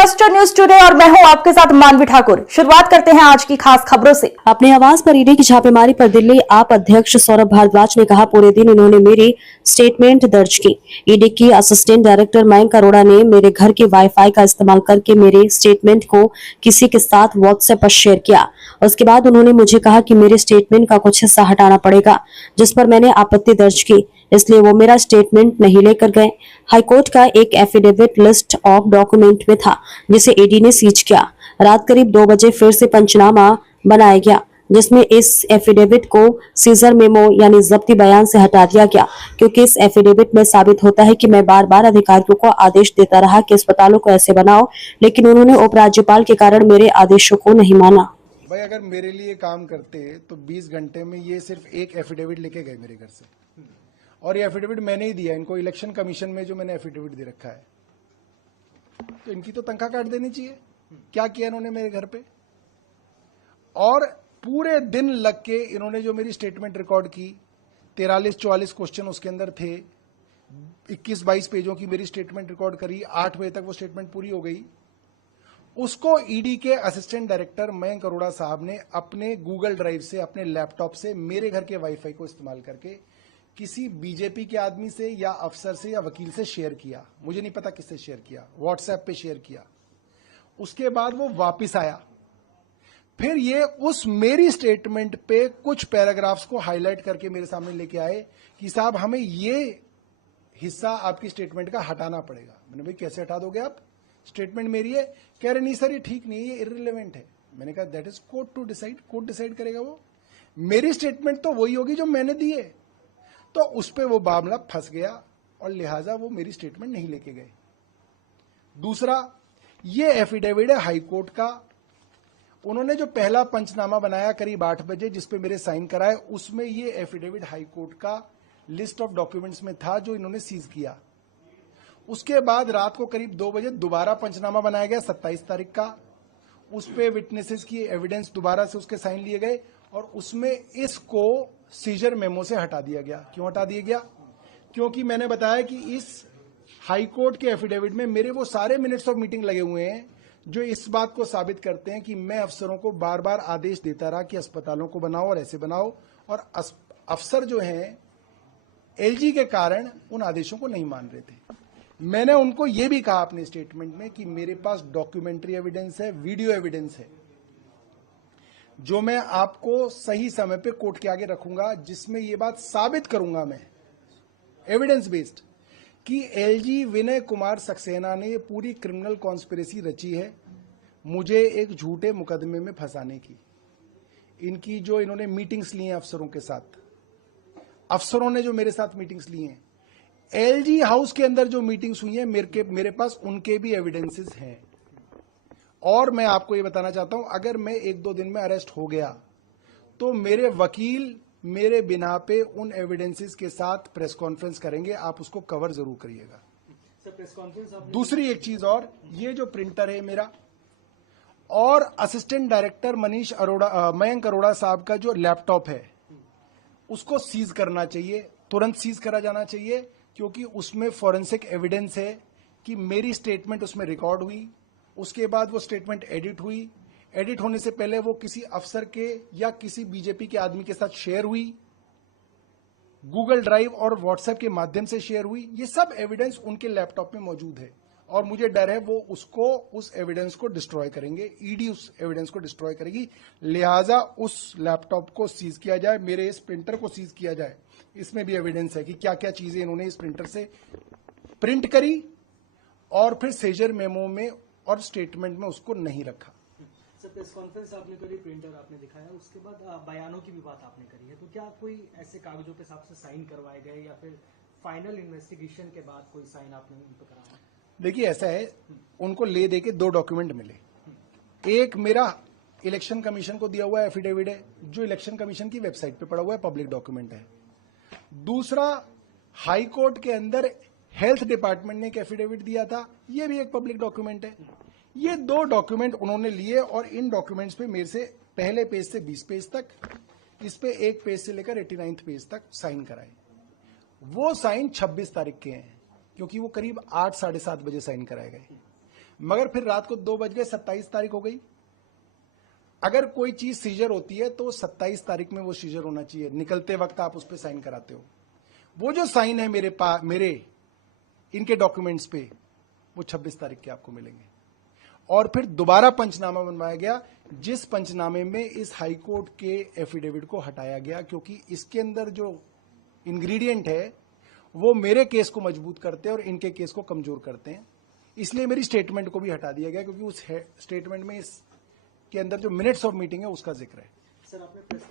Cluster news today और मैं हूं आपके साथ मानवी ठाकुर। शुरुआत करते हैं आज की खास खबरों से। अपने आवास पर ईडी की छापेमारी पर दिल्ली आप अध्यक्ष सौरभ भारद्वाज ने कहा, पूरे दिन इन्होंने मेरी स्टेटमेंट दर्ज की। ईडी की असिस्टेंट डायरेक्टर मयंक अरोड़ा ने मेरे घर के वाईफाई का इस्तेमाल करके मेरे स्टेटमेंट को किसी के साथ व्हाट्सएप पर शेयर किया। उसके बाद उन्होंने मुझे कहा कि मेरे स्टेटमेंट का कुछ हिस्सा हटाना पड़ेगा, जिस पर मैंने आपत्ति दर्ज की, इसलिए वो मेरा स्टेटमेंट नहीं लेकर गए। हाईकोर्ट का एक एफिडेविट लिस्ट ऑफ डॉक्यूमेंट में था, जिसे ईडी ने सीज किया। रात करीब 2 बजे फिर से पंचनामा बनाया गया, जिसमें इस एफिडेविट को सीजर मेमो यानी जब्ती बयान से हटा दिया गया, क्योंकि इस एफिडेविट में साबित होता है कि मैं बार बार अधिकारियों को आदेश देता रहा कि अस्पतालों को ऐसे बनाओ, लेकिन उन्होंने उपराज्यपाल के कारण मेरे आदेशों को नहीं माना। भाई अगर मेरे लिए काम करते तो 20 घंटे में ये सिर्फ एक एफिडेविट लेके गए मेरे घर से, और ये एफिडेविट मैंने ही दिया इनको। इलेक्शन कमीशन में जो मैंने एफिडेविट दे रखा है, तो इनकी तो तनख्वाह काट देनी चाहिए। क्या किया इन्होंने मेरे घर पे? और पूरे दिन लग के इन्होंने जो मेरी स्टेटमेंट रिकॉर्ड की, 43-44 क्वेश्चन उसके अंदर थे, 21-22 पेजों की मेरी स्टेटमेंट रिकॉर्ड करी। 8 बजे तक वो स्टेटमेंट पूरी हो गई। उसको ईडी के असिस्टेंट डायरेक्टर मयंक अरोड़ा साहब ने अपने गूगल ड्राइव से, अपने लैपटॉप से, मेरे घर के वाईफाई को इस्तेमाल करके किसी बीजेपी के आदमी से या अफसर से या वकील से शेयर किया। मुझे नहीं पता किससे शेयर किया, व्हाट्सएप पे शेयर किया। उसके बाद वो वापस आया, फिर ये उस मेरी स्टेटमेंट पे कुछ पैराग्राफ्स को हाईलाइट करके मेरे सामने लेके आए कि साहब हमें ये हिस्सा आपकी स्टेटमेंट का हटाना पड़ेगा। मैंने भाई कैसे हटा दोगे आप? स्टेटमेंट मेरी है। कह रहे नहीं सर ये ठीक नहीं है, ये इररिलेवेंट है। मैंने कहा that is court to decide, court decide करेगा। वो मेरी स्टेटमेंट तो वही होगी जो मैंने दी है। तो उस पर वो मामला फंस गया और लिहाजा वो मेरी स्टेटमेंट नहीं लेके गए। दूसरा, ये एफिडेविट है हाईकोर्ट का। उन्होंने जो पहला पंचनामा बनाया करीब 8 बजे, जिसपे मेरे साइन कराए, उसमें ये एफिडेविट हाईकोर्ट का लिस्ट ऑफ डॉक्यूमेंट्स में था जो इन्होंने सीज किया। उसके बाद रात को करीब 2 बजे दोबारा पंचनामा बनाया गया 27 तारीख का। उस पे विटनेसेस की एविडेंस दोबारा से उसके साइन लिए गए और उसमें इसको सीजर मेमो से हटा दिया गया। क्यों हटा दिया गया? क्योंकि मैंने बताया कि इस हाईकोर्ट के एफिडेविट में मेरे वो सारे मिनट्स ऑफ मीटिंग लगे हुए हैं जो इस बात को साबित करते हैं कि मैं अफसरों को बार बार आदेश देता रहा कि अस्पतालों को बनाओ और ऐसे बनाओ, और अफसर जो हैं एलजी के कारण उन आदेशों को नहीं मान रहे थे। मैंने उनको ये भी कहा अपने स्टेटमेंट में कि मेरे पास डॉक्यूमेंट्री एविडेंस है, वीडियो एविडेंस है, जो मैं आपको सही समय पे कोर्ट के आगे रखूंगा, जिसमें ये बात साबित करूंगा मैं एविडेंस बेस्ड कि एलजी विनय कुमार सक्सेना ने ये पूरी क्रिमिनल कॉन्स्पिरेसी रची है मुझे एक झूठे मुकदमे में फंसाने की। इनकी जो इन्होंने मीटिंग्स ली हैं अफसरों के साथ, अफसरों ने जो मेरे साथ मीटिंग्स ली हैं, एलजी हाउस के अंदर जो मीटिंग्स हुई हैं, मेरे पास उनके भी एविडेंसेस हैं। और मैं आपको ये बताना चाहता हूं, अगर मैं 1-2 दिन में अरेस्ट हो गया तो मेरे वकील मेरे बिना पे उन एविडेंसेस के साथ प्रेस कॉन्फ्रेंस करेंगे। आप उसको कवर जरूर करिएगा। प्रेस कॉन्फ्रेंस दूसरी एक चीज और, ये जो प्रिंटर है मेरा और असिस्टेंट डायरेक्टर मयंक अरोड़ा साहब का जो लैपटॉप है, उसको सीज करना चाहिए, तुरंत सीज करा जाना चाहिए, क्योंकि उसमें फॉरेंसिक एविडेंस है कि मेरी स्टेटमेंट उसमें रिकॉर्ड हुई। उसके बाद वो स्टेटमेंट एडिट हुई, एडिट होने से पहले वो किसी अफसर के या किसी बीजेपी के आदमी के साथ शेयर हुई, गूगल ड्राइव और व्हाट्सएप के माध्यम से शेयर हुई। ये सब एविडेंस उनके लैपटॉप में मौजूद है और मुझे डर है वो उस एविडेंस को डिस्ट्रॉय करेंगे, ईडी उस एविडेंस को डिस्ट्रॉय करेगी। लिहाजा उस लैपटॉप को सीज किया जाए, मेरे इस प्रिंटर को सीज किया जाए। इसमें भी एविडेंस है कि क्या क्या चीजें इन्होंने इस प्रिंटर से प्रिंट करी और फिर सेजर मेमो में और स्टेटमेंट में उसको नहीं रखा। सर, प्रेस कॉन्फ्रेंस आपने करी, प्रिंटर आपने दिखाया, उसके बाद बयानों की भी बात आपने करी है, तो क्या कोई ऐसे कागजों पे आपसे साइन करवाए गए या फिर फाइनल इन्वेस्टिगेशन के बाद कोई साइन आपने उन पर कराया? देखिए ऐसा है, उनको ले दे के 2 डॉक्यूमेंट मिले। एक मेरा इलेक्शन कमीशन को दिया हुआ एफिडेविट है, जो इलेक्शन कमीशन की वेबसाइट पे पड़ा हुआ है, पब्लिक डॉक्यूमेंट है। दूसरा, हाई कोर्ट के अंदर हेल्थ डिपार्टमेंट ने एक एफिडेविट दिया था, ये भी एक पब्लिक डॉक्यूमेंट है। ये 2 डॉक्यूमेंट उन्होंने लिए और इन डॉक्यूमेंट्स पे मेरे से पहले पेज से 20 पेज तक, इस पे 1 पेज से लेकर 89 पेज तक साइन कराए। वो साइन 26 तारीख के हैं, क्योंकि वो करीब 8 साढ़े 7 बजे साइन कराए गए। मगर फिर रात को 2 बज गए, 27 तारीख हो गई। अगर कोई चीज सीजर होती है तो 27 तारीख में वो सीजर होना चाहिए, निकलते वक्त आप उस पर साइन कराते हो। वो जो साइन है मेरे इनके डॉक्यूमेंट्स पे, वो 26 तारीख के आपको मिलेंगे। और फिर दोबारा पंचनामा बनवाया गया, जिस पंचनामे में इस हाईकोर्ट के एफिडेविट को हटाया गया, क्योंकि इसके अंदर जो इंग्रेडिएंट है वो मेरे केस को मजबूत करते हैं और इनके केस को कमजोर करते हैं। इसलिए मेरी स्टेटमेंट को भी हटा दिया गया, क्योंकि उस स्टेटमेंट में इसके अंदर जो मिनट्स ऑफ मीटिंग है उसका जिक्र है। सर आपने प्रेस